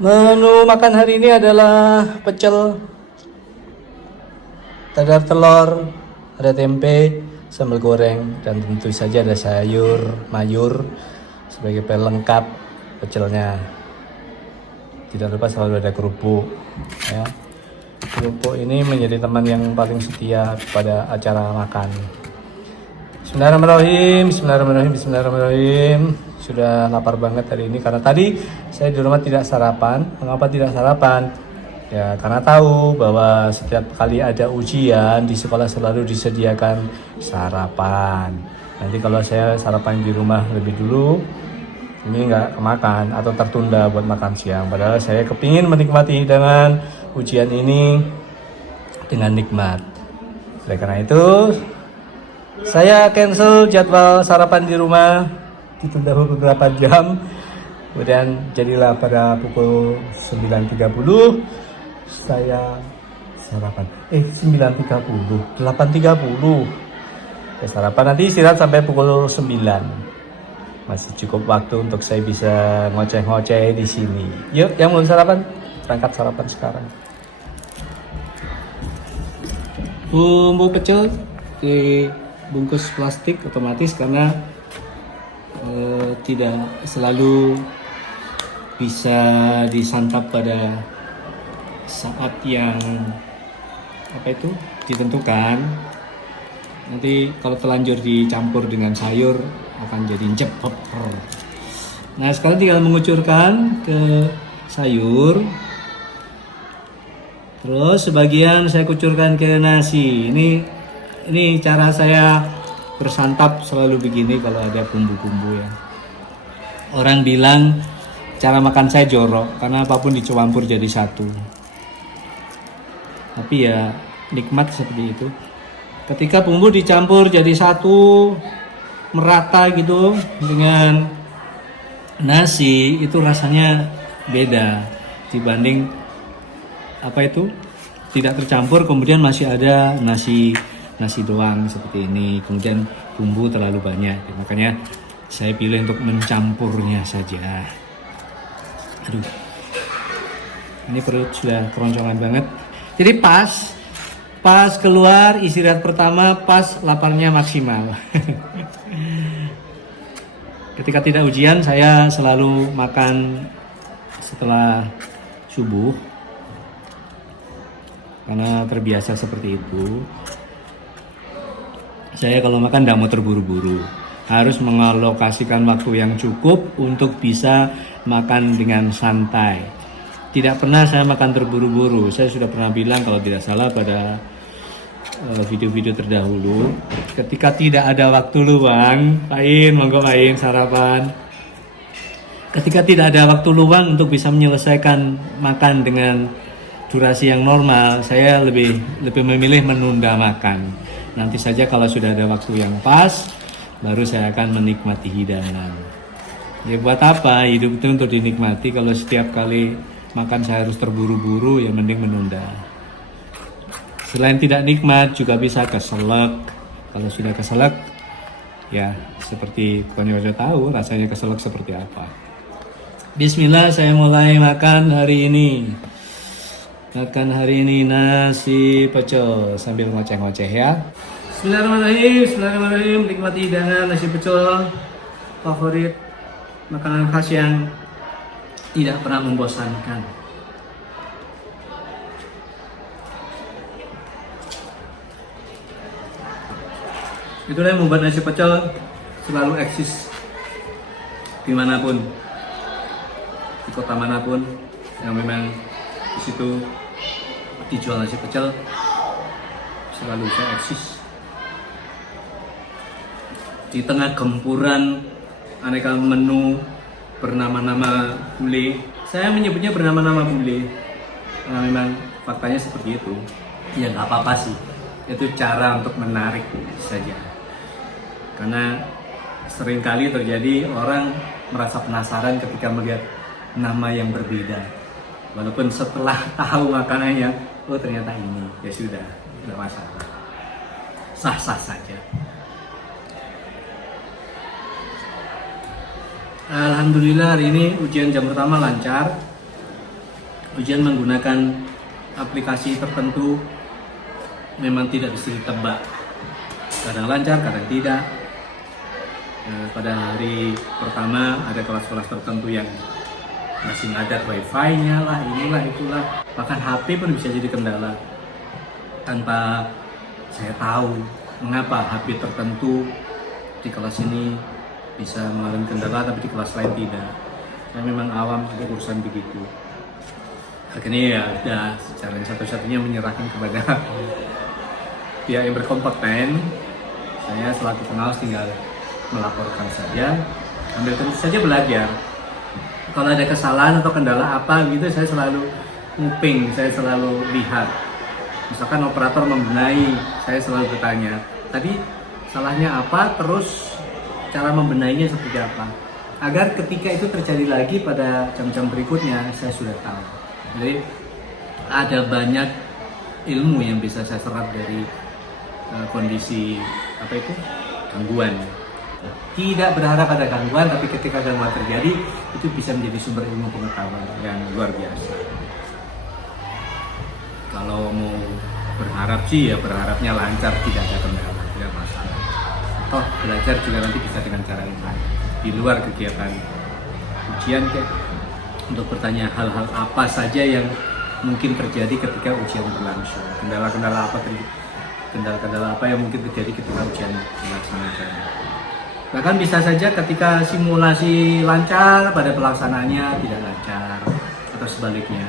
Menu makan hari ini adalah pecel, dadar telur, ada tempe, sambal goreng, dan tentu saja ada sayur mayur sebagai pelengkap pecelnya. Tidak lupa selalu ada kerupuk. Ya. Kerupuk ini menjadi teman yang paling setia pada acara makan. Bismillahirrahmanirrahim, bismillahirrahmanirrahim, bismillahirrahmanirrahim. Sudah lapar banget hari ini karena tadi saya di rumah tidak sarapan. Mengapa tidak sarapan? Ya karena tahu bahwa setiap kali ada ujian di sekolah selalu disediakan sarapan. Nanti kalau saya sarapan di rumah lebih dulu, ini nggak kemakan atau tertunda buat makan siang. Padahal saya kepingin menikmati hidangan ujian ini dengan nikmat. Oleh karena itu, saya cancel jadwal sarapan di rumah, ditunda beberapa jam. Kemudian jadilah pada pukul 9.30 saya sarapan. 9.30, 8.30. Saya sarapan, nanti istirahat sampai pukul 9. Masih cukup waktu untuk saya bisa ngoceh-ngoceh di sini. Yuk, yang belum sarapan, berangkat sarapan sekarang. Bumbu pecel dibungkus plastik otomatis karena tidak selalu bisa disantap pada saat yang ditentukan. Nanti kalau telanjur dicampur dengan sayur akan jadi cepet. Nah sekarang tinggal mengucurkan ke sayur. Terus sebagian saya kucurkan ke nasi. Ini cara saya bersantap selalu begini kalau ada bumbu-bumbu ya. Orang bilang cara makan saya jorok karena apapun dicampur jadi satu. Tapi ya nikmat seperti itu. Ketika bumbu dicampur jadi satu, merata gitu dengan nasi, itu rasanya beda dibanding tidak tercampur kemudian masih ada nasi doang seperti ini, kemudian bumbu terlalu banyak. Makanya saya pilih untuk mencampurnya saja. Aduh, ini perut sudah keroncongan banget. Jadi pas keluar istirahat pertama, pas laparnya maksimal. Ketika tidak ujian saya selalu makan setelah subuh karena terbiasa seperti itu. Saya kalau makan tidak mau terburu-buru, harus mengalokasikan waktu yang cukup untuk bisa makan dengan santai. Tidak pernah saya makan terburu-buru. Saya sudah pernah bilang kalau tidak salah pada video-video terdahulu, ketika tidak ada waktu luang, monggo sarapan. Ketika tidak ada waktu luang untuk bisa menyelesaikan makan dengan durasi yang normal, saya lebih memilih menunda makan. Nanti saja kalau sudah ada waktu yang pas, baru saya akan menikmati hidangan. Ya buat apa hidup itu untuk dinikmati kalau setiap kali makan saya harus terburu-buru, ya mending menunda. Selain tidak nikmat juga bisa keselak. Kalau sudah keselak, ya seperti konyojo tahu rasanya keselak seperti apa. Bismillah, saya mulai makan hari ini. Makan hari ini nasi pecel sambil ngoceh-ngoceh ya. Bismillahirrahmanirrahim, bismillahirrahmanirrahim. Nikmati hidangan nasi pecel, favorit makanan khas yang tidak pernah membosankan. Itulah yang membuat nasi pecel selalu eksis dimanapun, di kota manapun yang memang di situ dijual nasi pecel, selalu bisa eksis. Di tengah gempuran aneka menu bernama-nama bule, saya menyebutnya bernama-nama bule karena memang faktanya seperti itu. Ya nggak apa-apa sih, itu cara untuk menarik saja. Karena seringkali terjadi orang merasa penasaran ketika melihat nama yang berbeda. Walaupun setelah tahu makanannya, oh ternyata ini, ya sudah, tidak masalah. Sah-sah saja. Alhamdulillah hari ini ujian jam pertama lancar. ujian menggunakan aplikasi tertentu memang tidak bisa ditebak, kadang lancar, kadang tidak. Pada hari pertama ada kelas-kelas tertentu yang masih nggak ada wifi-nya lah, inilah itulah, bahkan HP pun bisa jadi kendala tanpa saya tahu mengapa HP tertentu di kelas ini bisa mengalami kendala tapi di kelas lain tidak. Saya memang awam pada urusan begitu. Akhirnya ya udah, cara satu-satunya menyerahkan kepada pihak yang berkompeten. Saya selaku pengawas tinggal melaporkan saja, ambil terus saja belajar. Kalau ada kesalahan atau kendala apa gitu, saya selalu nguping, saya selalu lihat. Misalkan operator membenahi, saya selalu bertanya, tadi salahnya apa, terus cara membenahinya seperti apa, agar ketika itu terjadi lagi pada jam-jam berikutnya saya sudah tahu. Jadi ada banyak ilmu yang bisa saya serap dari kondisi gangguan. Tidak berharap ada gangguan, tapi ketika gangguan terjadi itu bisa menjadi sumber ilmu pengetahuan yang luar biasa. Kalau mau berharap sih ya berharapnya lancar, tidak ada kendala, tidak masalah. Toh belajar juga nanti bisa dengan cara yang lain di luar kegiatan ujian, untuk bertanya hal-hal apa saja yang mungkin terjadi ketika ujian berlangsung. Kendala-kendala apa yang mungkin terjadi ketika ujian dilaksanakan. Bahkan bisa saja ketika simulasi lancar, pada pelaksanaannya tidak lancar, atau sebaliknya,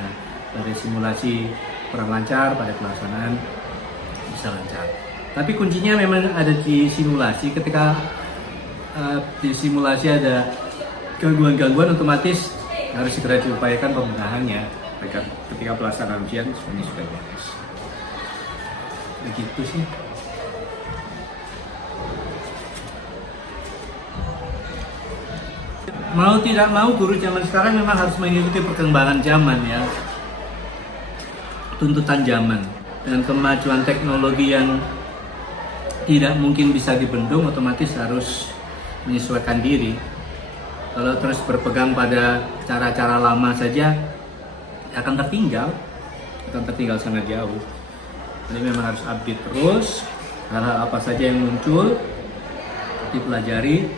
dari simulasi kurang lancar pada pelaksanaan bisa lancar. Tapi kuncinya memang ada di simulasi. Ketika di simulasi ada gangguan-gangguan, otomatis harus segera diupayakan pembenahannya agar ketika pelaksanaan ujian semuanya sudah beres. Begitu sih. Mau tidak mau, guru zaman sekarang memang harus mengikuti perkembangan zaman ya, tuntutan zaman. Dengan kemajuan teknologi yang tidak mungkin bisa dibendung, otomatis harus menyesuaikan diri. Kalau terus berpegang pada cara-cara lama saja, akan tertinggal sangat jauh. Jadi memang harus update terus, hal-hal apa saja yang muncul dipelajari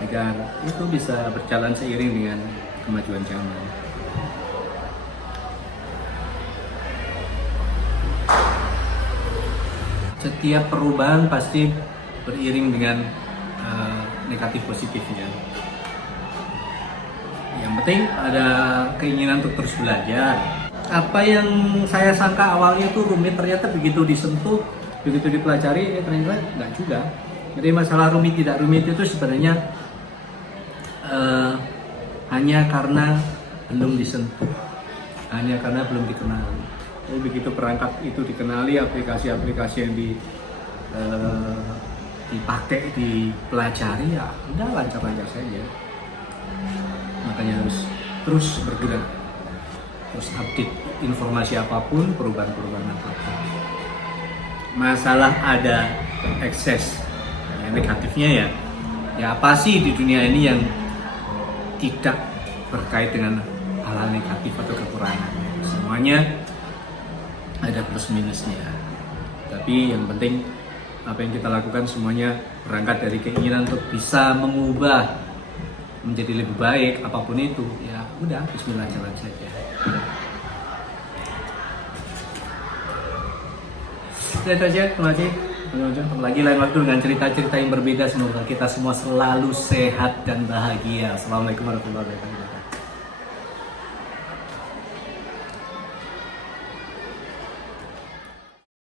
agar itu bisa berjalan seiring dengan kemajuan zaman. Setiap perubahan pasti beriring dengan negatif positifnya. Yang penting ada keinginan untuk terus belajar. Apa yang saya sangka awalnya itu rumit, ternyata begitu disentuh, begitu dipelajari, ternyata enggak juga. Jadi masalah rumit tidak rumit itu sebenarnya hanya karena belum disentuh, hanya karena belum dikenali. Jadi begitu perangkat itu dikenali, aplikasi-aplikasi yang dipakai, dipelajari, ya udah lancar-lancar saja. Makanya harus terus bergerak, terus update informasi apapun, perubahan-perubahan apapun. Masalah ada ekses, yang negatifnya ya apa sih di dunia ini yang tidak berkait dengan hal-hal negatif atau kekurangan. Semuanya ada plus minusnya. Tapi yang penting apa yang kita lakukan semuanya berangkat dari keinginan untuk bisa mengubah menjadi lebih baik, apapun itu. Ya udah, bismillah, jalan saja. Itu aja, terima kasih. Lagi lain waktu dengan cerita-cerita yang berbeda. Semoga kita semua selalu sehat dan bahagia. Assalamualaikum warahmatullahi wabarakatuh.